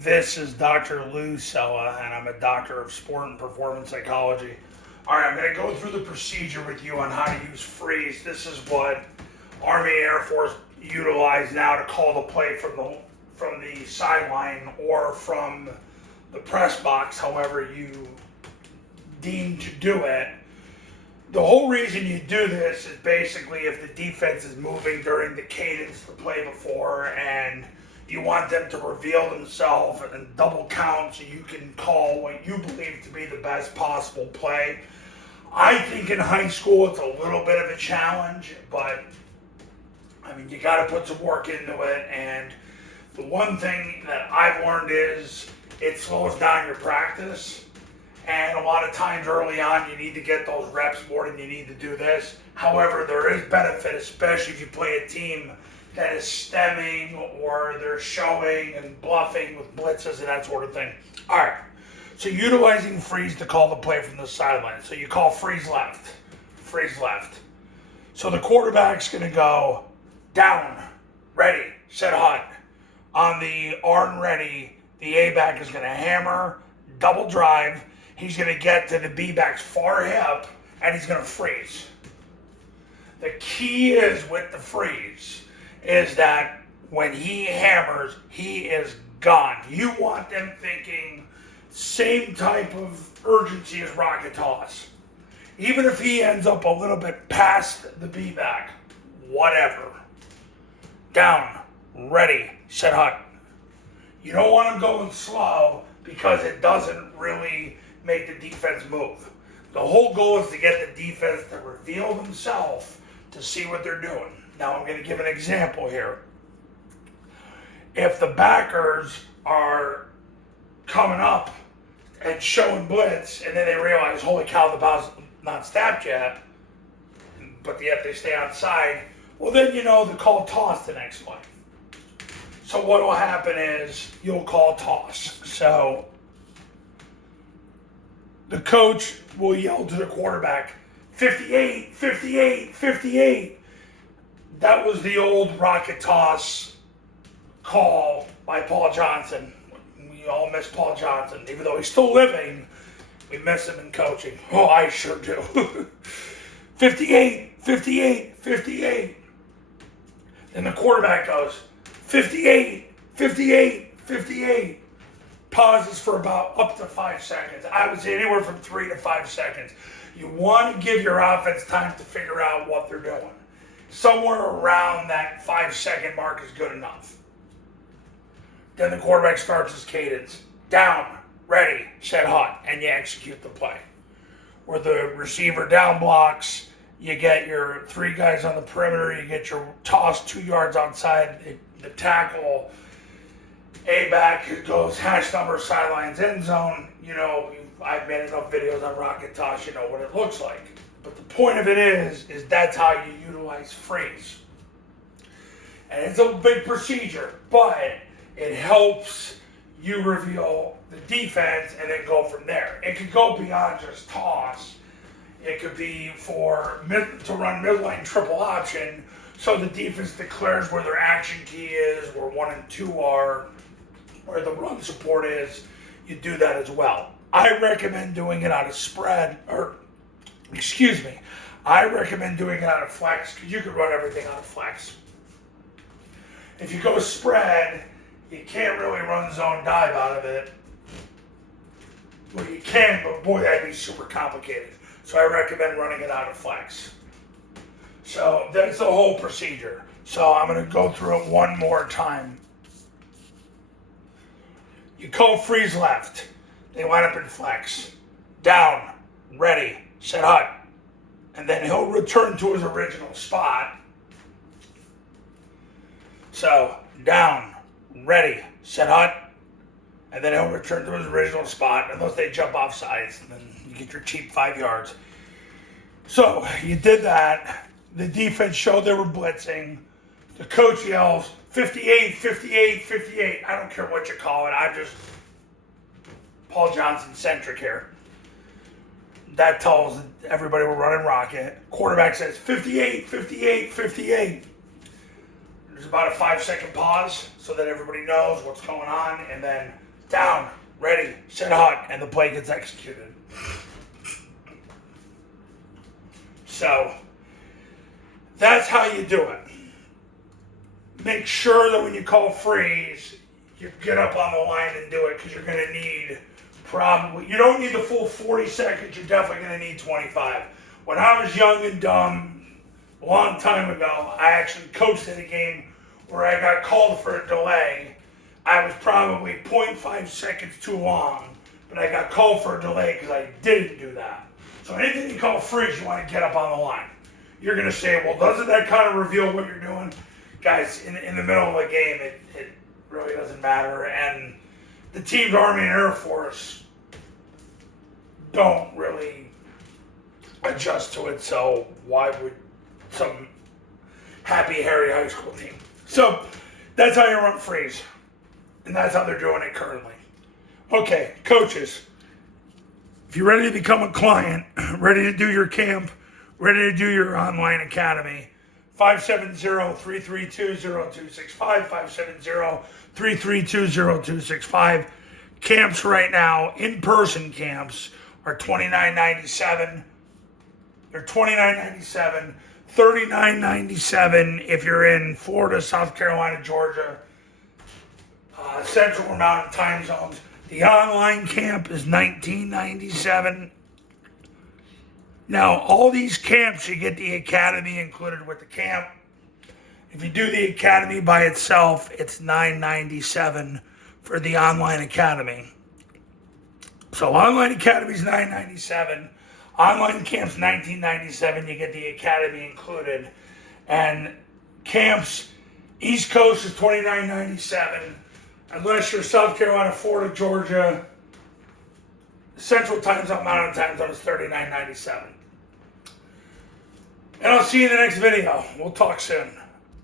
This is Dr. Lou Sella, and I'm a doctor of sport and performance psychology. All right, I'm going to go through the procedure with you on how to use freeze. This is what Army Air Force utilize now to call the play from the sideline or from the press box, however you deem to do it. The whole reason you do this is basically if the defense is moving during the cadence the play before and you want them to reveal themselves and double count so you can call what you believe to be the best possible play. I think in high school it's a little bit of a challenge, but I mean, you got to put some work into it. And the one thing that I've learned is it slows down your practice. And a lot of times early on, you need to get those reps more than you need to do this. However, there is benefit, especially if you play a team that is stemming or they're showing and bluffing with blitzes and that sort of thing. All right, so utilizing freeze to call the play from the sideline. So you call freeze left. So the quarterback's going to go down, ready, set, hut. On the arm ready, the A-back is going to hammer, double drive. He's going to get to the B-back's far hip, and he's going to freeze. The key is with the freeze is that when he hammers, he is gone. You want them thinking same type of urgency as rocket toss. Even if he ends up a little bit past the B-back, whatever. Down, ready, set, hut. You don't want him going slow because it doesn't really make the defense move. The whole goal is to get the defense to reveal themselves to see what they're doing. Now I'm going to give an example here. If the backers are coming up and showing blitz and then they realize, holy cow, the ball's not snapped yet, but yet they stay outside, well then you know to call toss the next play. So what will happen is you'll call toss. So the coach will yell to the quarterback, 58, 58, 58. That was the old rocket toss call by Paul Johnson. We all miss Paul Johnson. Even though he's still living, we miss him in coaching. Oh, I sure do. 58, 58, 58. Then the quarterback goes, 58, 58, 58. Pauses for about up to 5 seconds. I would say anywhere from 3 to 5 seconds. You want to give your offense time to figure out what they're doing. Somewhere around that 5-second mark is good enough. Then the quarterback starts his cadence. Down, ready, set, hot, and you execute the play. Where the receiver down blocks, you get your 3 guys on the perimeter, you get your toss 2 yards outside the tackle. A-back goes hash number, sidelines, end zone. You know, I've made enough videos on rocket toss, you know what it looks like. But the point of it is that's how you utilize freeze. And it's a big procedure, but it helps you reveal the defense and then go from there. It could go beyond just toss. It could be to run midline triple option so the defense declares where their action key is, where 1 and 2 are, where the run support is. You do that as well. I recommend doing it out of spread, I recommend doing it out of flex because you can run everything out of flex. If you go spread, you can't really run zone dive out of it. Well, you can, but boy, that'd be super complicated. So I recommend running it out of flex. So that's the whole procedure. So I'm going to go through it one more time. You call freeze left. They line up in flex. Down, ready, set, hut. And then he'll return to his original spot. So down, ready, set, hut. And then he'll return to his original spot unless they jump off sides. And then you get your cheap 5 yards. So you did that. The defense showed they were blitzing. The coach yells, 58, 58, 58. I don't care what you call it. I'm just Paul Johnson centric here. That tells everybody we're running rocket. Quarterback says 58, 58, 58. There's about a 5-second pause so that everybody knows what's going on, and then down, ready, set, hot, and the play gets executed. So that's how you do it. Make sure that when you call freeze, you get up on the line and do it, because you're going to need you don't need the full 40 seconds, you're definitely going to need 25. When I was young and dumb, a long time ago, I actually coached in a game where I got called for a delay. I was probably 0.5 seconds too long, but I got called for a delay because I didn't do that. So anything you call freeze, you want to get up on the line. You're going to say, well, doesn't that kind of reveal what you're doing? Guys, in the middle of a game, it really doesn't matter. And the teams, Army and Air Force, don't really adjust to it, so why would some happy, hairy high school team? So that's how you run freeze, and that's how they're doing it currently. Okay, coaches, if you're ready to become a client, ready to do your camp, ready to do your online academy, 570-332-0265, 570-332-0265. Camps right now, in-person camps, are $29.97. They're $29.97, $39.97 if you're in Florida, South Carolina, Georgia, Central or Mountain time zones. The online camp is $19.97. Now, all these camps, you get the academy included with the camp. If you do the academy by itself, it's $9.97 for the online academy. So online academy is $9.97. Online camp's $19.97. You get the academy included. And camps, East Coast is $29.97. Unless you're South Carolina, Florida, Georgia, Central time zone, Mountain time zone is $39.97. And I'll see you in the next video. We'll talk soon.